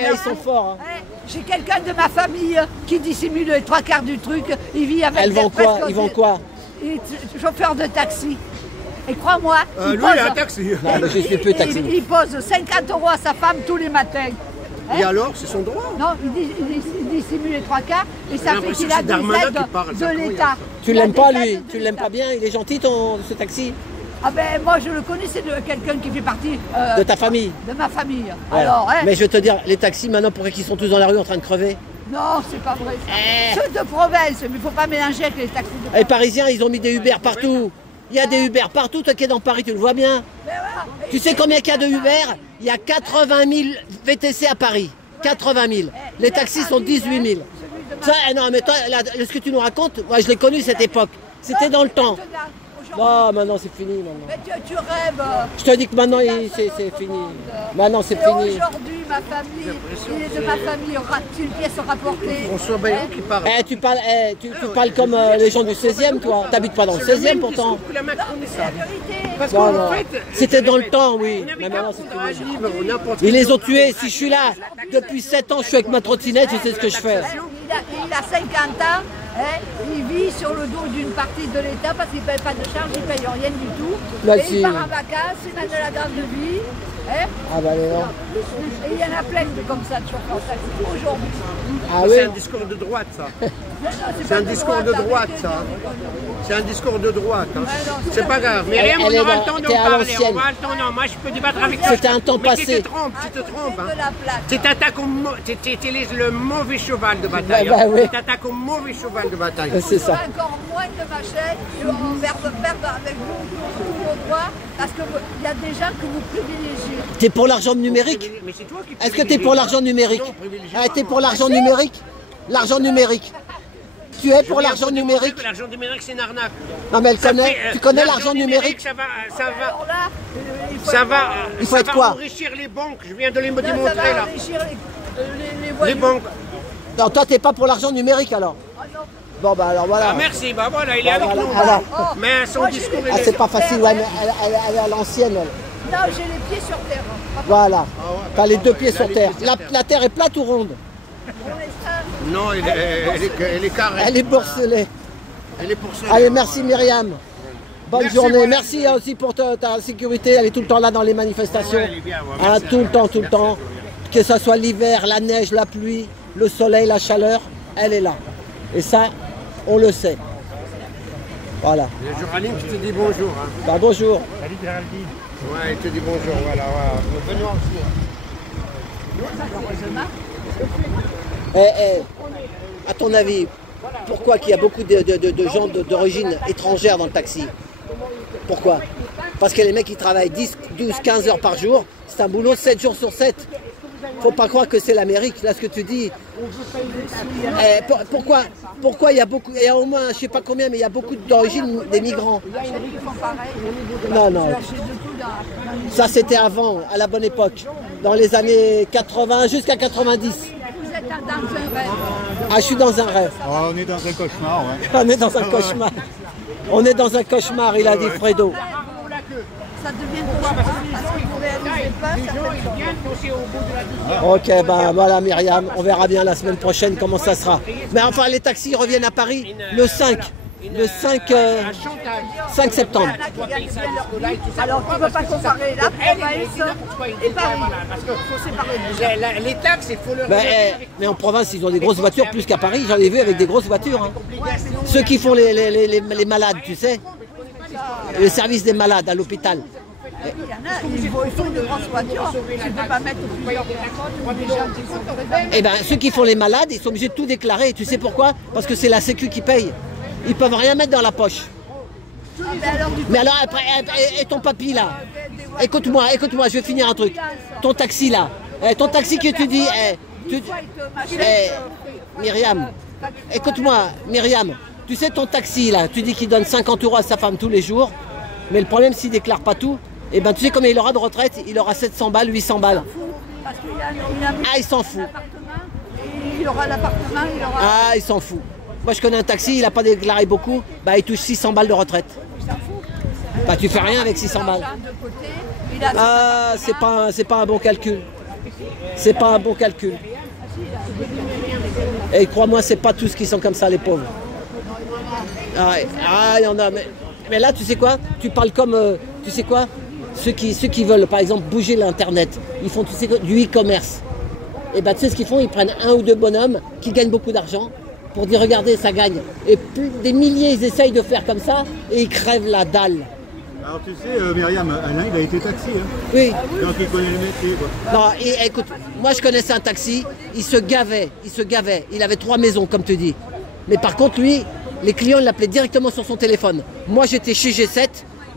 Ils sont forts. Hein. J'ai quelqu'un de ma famille qui dissimule les trois quarts du truc. Il vit avec. Elles vendent quoi? Ils vendent quoi? Il est chauffeur de taxi. Et crois-moi, lui, il a un taxi. Non, mais je suis plus taxi. Il pose 50 € à sa femme tous les matins. Et alors, c'est son droit? Non, il dissimule les trois quarts et ça fait qu'il a des aides de l'État. Tu l'aimes pas lui? Tu l'aimes pas bien? Il est gentil ce taxi? Ah ben moi je le connais, c'est quelqu'un qui fait partie de ta famille? De ma famille. Ouais. Alors, mais je vais te dire, les taxis maintenant, pourquoi ils sont tous dans la rue en train de crever? Non, c'est pas vrai ça. Ceux de province, mais il faut pas mélanger avec les taxis de province. Les Parisiens, ils ont mis des Uber partout. Il y a des Uber partout, toi qui es dans Paris, tu le vois bien. Voilà. Tu sais combien il y a de Uber? Il y a 80 000 VTC à Paris. 80 000. Les taxis sont 18 000. Ça, non, mais toi, ce que tu nous racontes, moi je l'ai connu cette époque. C'était dans le temps. Non, maintenant c'est fini. Maintenant. Mais tu rêves. Je te dis que maintenant c'est fini. Maintenant c'est fini. Aujourd'hui, ma famille, il est de ma famille, une pièce rapportée. François Bayrou qui parle. Tu parles comme les gens du 16e, toi. T'habites pas dans le 16e pourtant. Parce qu'en fait, c'était dans le temps, oui. Mais maintenant c'est fini. Ils les ont tués. Si je suis là depuis 7 ans, je suis avec ma trottinette, je sais ce que je fais. Il a 50 ans. Il vit sur le dos d'une partie de l'État parce qu'il ne paye pas de charges, il ne paye rien du tout. Là, et il part en vacances, il a de la grande vie. Ah bah non. Et il y en a plein de comme ça de chauffeurs de taxi aujourd'hui. Ah oui. C'est un discours de droite ça. C'est un discours de droite ça. C'est un discours de droite. Hein. C'est pas grave. Mais rien, on aura le temps d'en parler. On aura le temps, non, moi je peux débattre avec toi. C'était un temps passé. Tu te trompes. C'était le mauvais cheval de bataille. Bah, oui. Tu t'attaques au mauvais cheval de bataille. C'est ça. Encore moins de ma chaîne, on perd avec vous tous vos droits parce qu'il y a des gens que vous privilégiez. T'es pour l'argent numérique? Est-ce que t'es pour l'argent numérique? T'es pour l'argent numérique? L'argent numérique. Tu es pour l'argent numérique? L'argent numérique, c'est une arnaque. Non, mais tu connais l'argent numérique? Ça va il faut être quoi? Enrichir les banques. Je viens de les démontrer là. Les banques. Non, toi, t'es pas pour l'argent numérique alors? Bon, bah alors voilà. Ah, merci, bah voilà, il est avec nous. Alors. Mais son discours, Ah, c'est pas facile, ouais, mais elle est à l'ancienne. Non, j'ai les pieds sur terre. Voilà. T'as les deux pieds sur terre. La terre est plate ou ronde? Non, elle est carrée. Elle est bourselée. Elle est bourselée. Allez, merci Myriam. Bonne journée. Merci aussi pour ta sécurité. Elle est tout le temps là dans les manifestations. Ouais, elle est bien, ouais, tout le temps. Que ce soit l'hiver, la neige, la pluie, le soleil, la chaleur, elle est là. Et ça, on le sait. Voilà. Il y a Géraldine qui te dit bonjour. Hein. Bah, bonjour. Salut Géraldine. Ouais, il te dit bonjour. Voilà. Benoît aussi. À ton avis, pourquoi qu'il y a beaucoup de gens d'origine étrangère dans le taxi? Pourquoi? Parce que les mecs ils travaillent 10, 12, 15 heures par jour. C'est un boulot 7 jours sur 7. Faut pas croire que c'est l'Amérique, là ce que tu dis. Pourquoi il y a beaucoup, il y a au moins, je sais pas combien, mais il y a beaucoup d'origine des migrants. Non. Ça c'était avant, à la bonne époque. Dans les années 80 jusqu'à 90. Vous êtes dans un rêve. Ah, je suis dans un rêve. Oh, on est dans un cauchemar, ouais. On est dans un cauchemar. On est dans un cauchemar, il a dit Fredo. Ça devient quoi? Parce que vous réalisez pas, ça Ok, ben voilà Myriam, on verra bien la semaine prochaine comment ça sera. Mais enfin, les taxis reviennent à Paris le 5 septembre. Alors, tu ne peux pas comparer la province et Paris. Parce qu'il faut séparer. Les taxes, il faut le mais en province, ils ont des grosses voitures plus qu'à Paris. J'en ai vu avec des grosses voitures. Hein. Ceux qui font les malades, tu sais. Le service des malades à l'hôpital. Il y en a, ils font de grosses voitures. Tu ne peux pas mettre plusieurs personnes, des gens qui sont très bien. Eh bien, ceux qui font les malades, ils sont obligés de tout déclarer. Tu sais pourquoi? Parce que c'est la Sécu qui paye. Ils peuvent rien mettre dans la poche. Mais alors après, et ton papy là? Écoute-moi, je vais finir un truc. Ton taxi là, ton taxi que tu dis, Myriam, écoute-moi, Myriam, tu sais ton taxi là, tu dis qu'il donne 50 € à sa femme tous les jours, mais le problème s'il déclare pas tout, et ben tu sais combien il aura de retraite? Il aura 700 balles, 800 balles. Ah, il s'en fout. Il aura l'appartement, il aura... Ah, il s'en fout. Moi je connais un taxi, il n'a pas déclaré beaucoup, bah il touche 600 balles de retraite. Bah tu fais rien avec 600 balles. Ah, c'est pas un bon calcul. C'est pas un bon calcul. Et crois-moi, c'est pas tous qui sont comme ça, les pauvres. Ah, il y en a. Mais là, tu sais quoi? Tu parles comme, tu sais quoi? Ceux qui veulent, par exemple, bouger l'Internet, ils font, tu sais, du e-commerce. Et ben, tu sais ce qu'ils font? Ils prennent un ou deux bonhommes qui gagnent beaucoup d'argent pour dire, regardez, ça gagne. Et des milliers, ils essayent de faire comme ça et ils crèvent la dalle. Alors tu sais, Myriam, Alain, il a été taxi. Hein. Oui. Donc il connaît le métier, quoi. Non, et, écoute, moi je connaissais un taxi, il se gavait. Il avait 3 maisons, comme tu dis. Mais par contre, lui, les clients l'appelaient directement sur son téléphone. Moi, j'étais chez G7.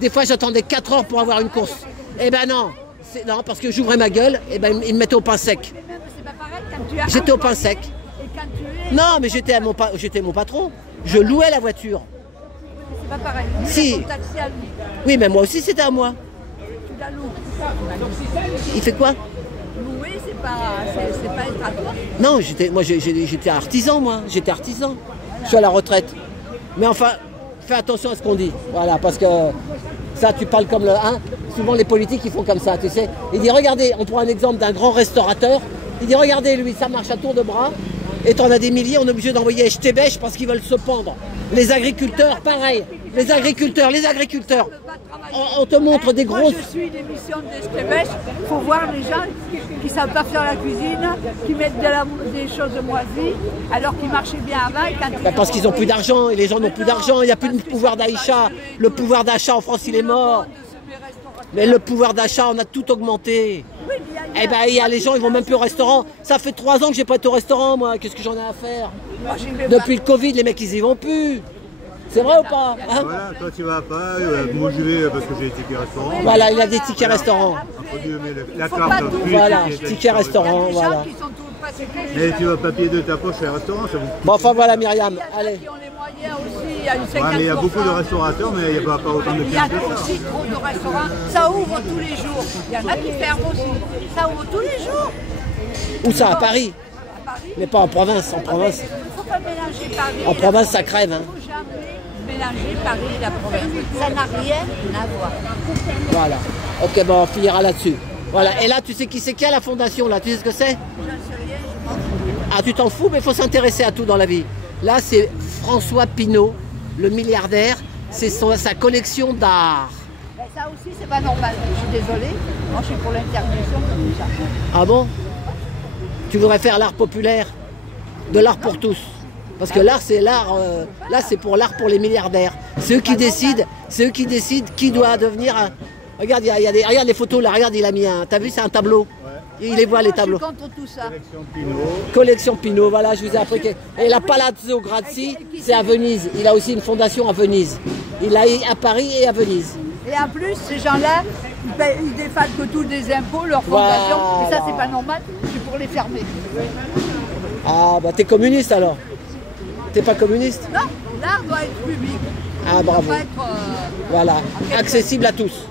Des fois, j'attendais 4 heures pour avoir une course. Eh ben non, non, parce que j'ouvrais ma gueule, et ben ils me mettaient au pain sec. J'étais au pain sec. Non, mais j'étais mon patron. Je louais la voiture. C'est pas pareil. Si. Taxi à lui. Oui, mais moi aussi, c'était à moi. Tu la loues. Il fait quoi? Louer, c'est pas être à toi. Non, j'étais artisan, moi. J'étais artisan. Je suis à la retraite. Mais enfin, fais attention à ce qu'on dit. Voilà, parce que ça, tu parles comme le... Hein, souvent, les politiques, ils font comme ça, tu sais. Il dit, regardez, on prend un exemple d'un grand restaurateur. Il dit, regardez, lui, ça marche à tour de bras. Et t'en as des milliers, on est obligé d'envoyer Chtébèche parce qu'ils veulent se pendre. Les agriculteurs, pareil. Les agriculteurs. On te montre des grosses... Moi, je suis une émission d'Estébèche. Il faut voir les gens qui ne savent pas faire la cuisine, qui mettent des choses moisies, alors qu'ils marchaient bien avant. Parce qu'ils n'ont plus d'argent, et les gens n'ont plus d'argent. Il n'y a plus de pouvoir d'achat. Le pouvoir d'achat en France, il est mort. Mais le pouvoir d'achat, on a tout augmenté. Eh ben, les gens, ils vont même plus au restaurant. Ça fait 3 ans que j'ai pas été au restaurant, moi. Qu'est-ce que j'en ai à faire? Depuis le Covid, les mecs, ils y vont plus. C'est vrai ou pas, hein? Voilà, toi tu vas pas, moi je vais parce que j'ai des tickets restaurant. Voilà, il a des tickets restaurant. La carte, voilà, tickets restaurant, voilà. Mais tu vas pas payer de ta poche à un restaurant, ça vous... Bon, enfin voilà, Myriam, allez. Ouais, mais il y a beaucoup de restaurateurs, mais il n'y a pas autant de Il y a aussi trop de restaurants. Ça ouvre tous les jours. Il y en a qui ferment aussi. Ça ouvre tous les jours. Où ça? À Paris? Mais pas en province. En province, Il ne faut pas mélanger Paris. en province ça crève. Hein. Il ne faut jamais mélanger Paris et la province. Ça n'a rien à voir. Voilà. Ok, bon, on finira là-dessus. Voilà. Et là, tu sais qui c'est qui a la fondation, là? Tu sais ce que c'est? J'en sais rien, je m'en fous. Ah, tu t'en fous, mais il faut s'intéresser à tout dans la vie. Là, c'est François Pinault, le milliardaire. C'est sa collection d'art. Ben, ça aussi, c'est pas normal. Je suis désolée. Moi, je suis pour l'interdiction comme ça. Ah bon? Tu voudrais faire l'art populaire? De l'art pour tous? Parce que l'art, c'est l'art. Là, c'est pour l'art pour les milliardaires. C'est eux qui décident. C'est eux qui décident qui doit devenir. Regarde, regarde les photos là. Regarde, il a mis un. T'as vu, c'est un tableau. Il les voit les tableaux. Je suis contre tout ça. Collection Pinault. Voilà, je vous ai appris que. Et la Palazzo Grassi, c'est à Venise. Il a aussi une fondation à Venise. Il a à Paris et à Venise. Et en plus, ces gens-là, ils défalquent que tous des impôts, leur fondation. Voilà. Et ça, c'est pas normal. C'est pour les fermer. Ah bah t'es communiste alors? T'es pas communiste? Non, l'art doit être public. Ah bravo. Doit être, Voilà, accessible à tous,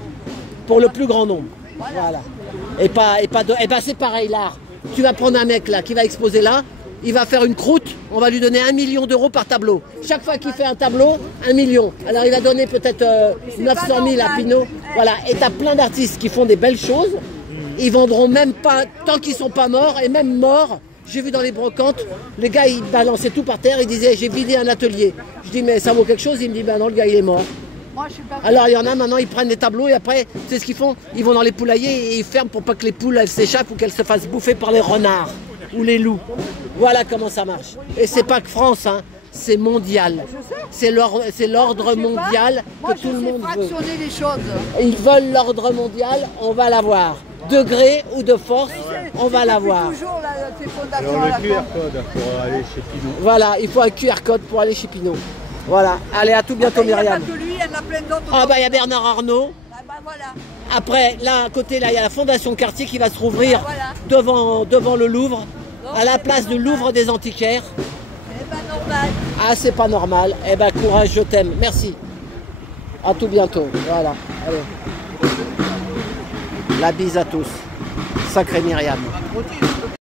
pour le plus grand nombre. Voilà. Et ben c'est pareil l'art. Tu vas prendre un mec là qui va exposer là, il va faire une croûte, on va lui donner 1 million d'euros par tableau. Chaque fois qu'il fait un tableau, 1 million. Alors il va donner peut-être 900 000 à Pinault. Voilà. Et t'as plein d'artistes qui font des belles choses. Ils vendront même pas tant qu'ils sont pas morts, et même morts. J'ai vu dans les brocantes, les gars ils balançaient tout par terre, ils disaient j'ai vidé un atelier. Je dis mais ça vaut quelque chose? Il me dit ben non, le gars il est mort. moi, je suis pas... Alors il y en a maintenant, ils prennent les tableaux et après, tu sais ce qu'ils font? Ils vont dans les poulaillers et ils ferment pour pas que les poules elles s'échappent ou qu'elles se fassent bouffer par les renards ou les loups. Voilà comment ça marche. Et c'est pas que France, hein, c'est mondial. C'est l'ordre mondial que tout le monde veut. fractionner les choses. Ils veulent l'ordre mondial, on va l'avoir. De gré ou de force, on va l'avoir. Toujours là, ces fondations Alors à le la QR con. code pour aller chez Pinault. Voilà, il faut un QR code pour aller chez Pinault. Voilà, allez, à tout bientôt Il n'y a pas Myriam. que lui, il y en a plein d'autres. Ah bah il y a Bernard Arnault. Ah bah voilà. Après, là, à côté, là, il y a la Fondation Cartier qui va se rouvrir Voilà. devant le Louvre, à la place du Louvre des Antiquaires. C'est pas normal. Ah, c'est pas normal. Eh ben, courage, je t'aime. Merci. À tout bientôt. Voilà. Allez. La bise à tous. Sacré Myriam.